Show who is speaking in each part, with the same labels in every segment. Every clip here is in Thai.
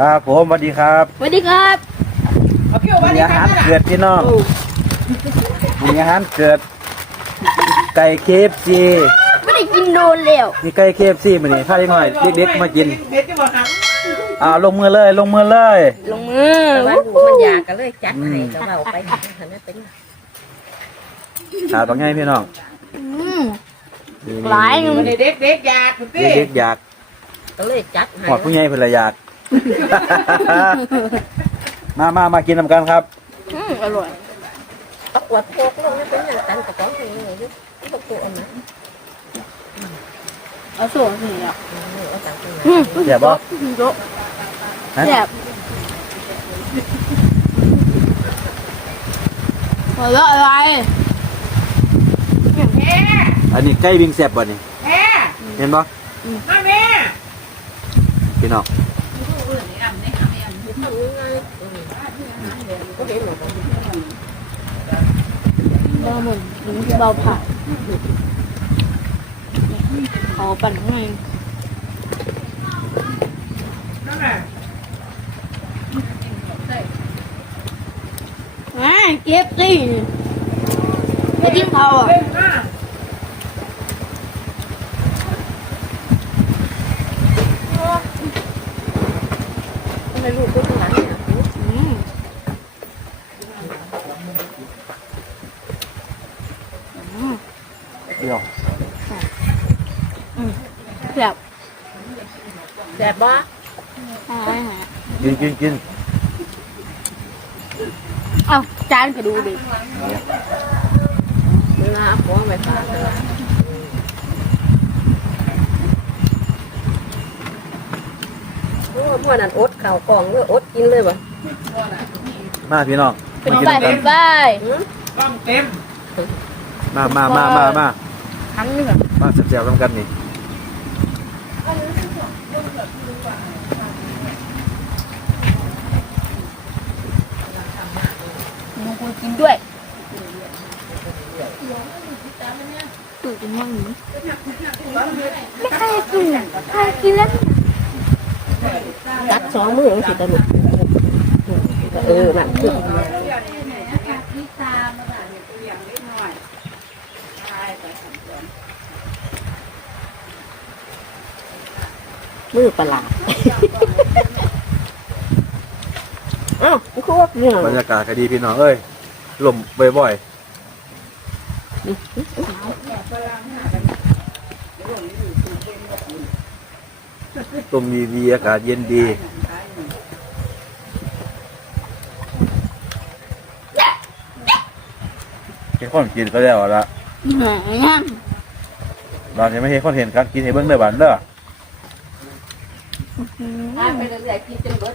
Speaker 1: ครับผมสวัสดีครับ
Speaker 2: สวัสดีครับ
Speaker 3: เอาพี่โอมา
Speaker 1: มี
Speaker 3: ดี
Speaker 1: อา
Speaker 3: กั
Speaker 1: หาร
Speaker 3: นนะ
Speaker 1: เกิดพี่น้องมีอาหารเกิด ไก่เคฟซี
Speaker 2: ไม่ได้กินโดนแล้ว
Speaker 1: มีไก่เคฟซีมานี่ถ้าเด็กหน่อยเด็กๆมากิน
Speaker 3: เด็กจะบอกครับ
Speaker 1: อ่าลงมือเลย ลงมือเลย
Speaker 2: ลงมือ
Speaker 4: แต่ว่าดูมันอยากกันเลยจัดให้ก็เราไปหันนั้นเป็น
Speaker 1: ขาต้องไงพี่น้อง
Speaker 2: อืม
Speaker 1: นี่
Speaker 2: หลายหนึ่ง
Speaker 3: วันนี้เด็กเด็กอยากคุณพี่
Speaker 1: เด็กๆอยาก
Speaker 4: ก็เลยจัดให้
Speaker 1: หอดผู้ใหญ่เพื่นละอยาก มามามากินนำกันครับ
Speaker 2: อืมอร่อย
Speaker 4: ตะกวดโคกลงนี่เป็นอย่างตันกระป๋องที่นี่ยุบตะกัวนะ
Speaker 2: เอาส่วนนี่อะ
Speaker 4: เอาตังค์ไป
Speaker 2: อืม
Speaker 1: เดี๋ยวบ่
Speaker 2: โจ๊ะ
Speaker 1: ฮะ
Speaker 2: แซ่บหัวเราะอะไร
Speaker 3: แม่
Speaker 1: อันนี้ไก่วิงแซ่บบ่นี่
Speaker 3: แม่
Speaker 1: เห็นบ่
Speaker 3: มาแม่
Speaker 1: พี่น้อง
Speaker 4: ก็ เห็นหนู
Speaker 2: เหมุนหรือเบาผ่าขอปั่นหน่อย
Speaker 3: แหละ
Speaker 2: อ่าเก็บสิไปกินเขาอะ
Speaker 3: เล่นมาก
Speaker 4: ทำไมลูกก็ข้างหลังเนี่ย
Speaker 2: อืม
Speaker 1: เดี๋ยว
Speaker 2: แซ่บ
Speaker 4: แสบบ้า
Speaker 2: หายหาย
Speaker 1: กินกินกิน
Speaker 2: เอ้าจานก็ดูดิ
Speaker 4: เวลาของไปฝาก โอ้พวกนั้นอดข่าวกล่องเลยอดกินเลยบ่
Speaker 1: มาพี่น้อง
Speaker 2: เป็น
Speaker 1: มากิน
Speaker 2: ไป
Speaker 1: นำกั
Speaker 2: เป็นนไป
Speaker 3: กล้องเต็ม
Speaker 1: มามามามามา
Speaker 2: ครั้งหนึงอะ
Speaker 1: มาแซ่บๆนำกันนี่
Speaker 2: มึงควรกินด้วยตื่นมั่งหนิไม่ใครกินอะใครกินแล้ว
Speaker 4: จัดสองมือสิตะลุกเออมันคือมือประหลาดอ้าวมันคือว่าเนี่ย
Speaker 1: บรรยากาศก็ดีพี่น้องเอ้ยลมบ่อยๆ ลมดีๆอากาศเย็นดีเห็นคนกินก็แล้วละ
Speaker 2: แหมยัง
Speaker 1: บางทีไม่เห็นคนเห็นการกินให้เบิ่งเด้อบานเด้อ
Speaker 4: ไปเรื่อยๆกินจนเบิด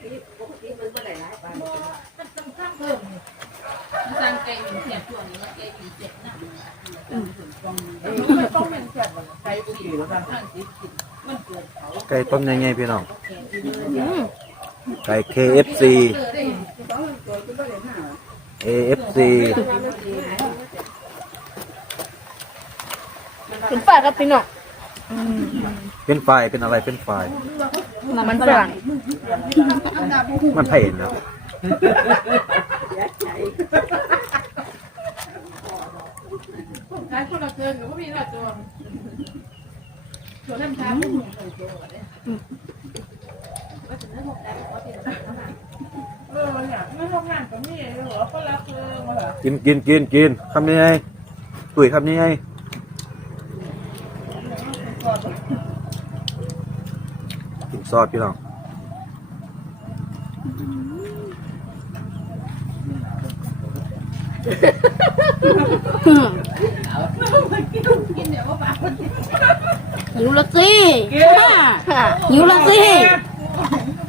Speaker 1: ช่ปะ
Speaker 3: ลงนะ
Speaker 2: แต่
Speaker 1: ใช่ปะคิวตอกคิวก็เบามากไก่ต้มยังไงพี่น้อง ไก่ KFC AFC
Speaker 2: เป็นฝาครับพี่น้อง
Speaker 1: เป็นไฟเป็นอะไรเป็นไฟ
Speaker 2: มันฝรั่ง
Speaker 1: มันเผ็ดนะ
Speaker 3: ร้านคนละเกินหรือว่ามีละตัวตัวน้ำตาลเออเนี่ยไม่ทำงานกับมีเหรอคนละเกินเหรอ
Speaker 1: กินกินกินกินคำนี้ไงตุ๋ยคำนี้ไง กินซอสพี่น้อง
Speaker 2: อืม
Speaker 3: กินเดี๋ยวว่าบ้า
Speaker 2: หิวละสิ
Speaker 3: เกี้ย
Speaker 2: หิวละสิ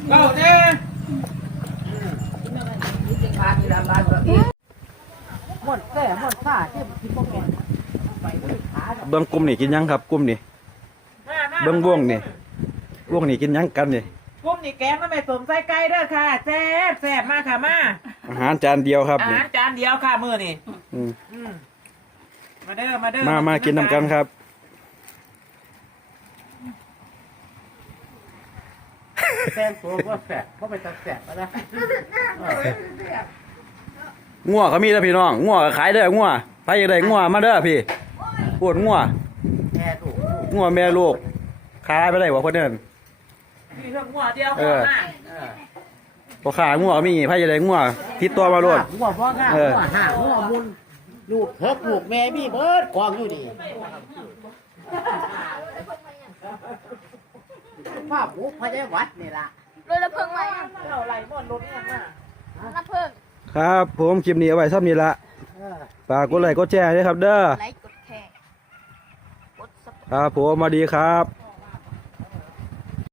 Speaker 3: เก้าเจ้
Speaker 4: หมดแต่หมดซ่าที่ที่พวกแก
Speaker 1: เบื้องกลุ่มนี่กินหยังครับกลุ่มนี่เบื้องวงนี่ วงนี่กินหยังกันนี่
Speaker 3: กุ้มนี่แกงแล้วแม่สมใส่ไก่เด้อค่ะแซ่บแซ่บมากค่ะมา
Speaker 1: อาหารจานเดียวครับ
Speaker 3: อา
Speaker 1: นี่
Speaker 3: หารจานเดียวค่ะมื้อนี่
Speaker 1: อืม
Speaker 3: อืมมาเด้อมาเด้อ
Speaker 1: มามากินน้ำกันครับ
Speaker 5: แซงตัวก็แสบเพราะไปตัดแสบนะ
Speaker 1: งัวเขามีแล้วพี่น้องงัวก็ขายเด้องัวไปยังไดงัวมาเด้อพี่ปวดงัว
Speaker 5: แม่ถูก
Speaker 1: งัวแม่ลูกขายไปได้บ่คนเดิน
Speaker 3: มีเครื่องหัวเดียว
Speaker 1: เอ
Speaker 3: ขอ
Speaker 1: อ
Speaker 3: มา
Speaker 1: พอขางัวก็มีไปยังไดงัวติดตัวมาโลด
Speaker 5: หัวพ่อข้า
Speaker 1: เอ
Speaker 5: หั
Speaker 1: อ
Speaker 5: วห่าหัวมุนลูกเทิกลูกแม่พี่เบิร์ดกองอยู่นี่ภาพบุกพระเจ้าวัดนี่ล่ะ
Speaker 2: เลยละเพิ่งไว้
Speaker 3: เท่าไหร่หมดรถเนี่ยมา
Speaker 2: ละเพิ่ง
Speaker 1: ครับ ผมคลิปนี้เอาไว้ซ้ำนี้ละ
Speaker 5: เออ
Speaker 1: ฝากกดไลค์กดแชร์ด้วยครับเด้อ
Speaker 2: ไลค์กดแชร์กดซับ
Speaker 1: ครับผมมาดีครับ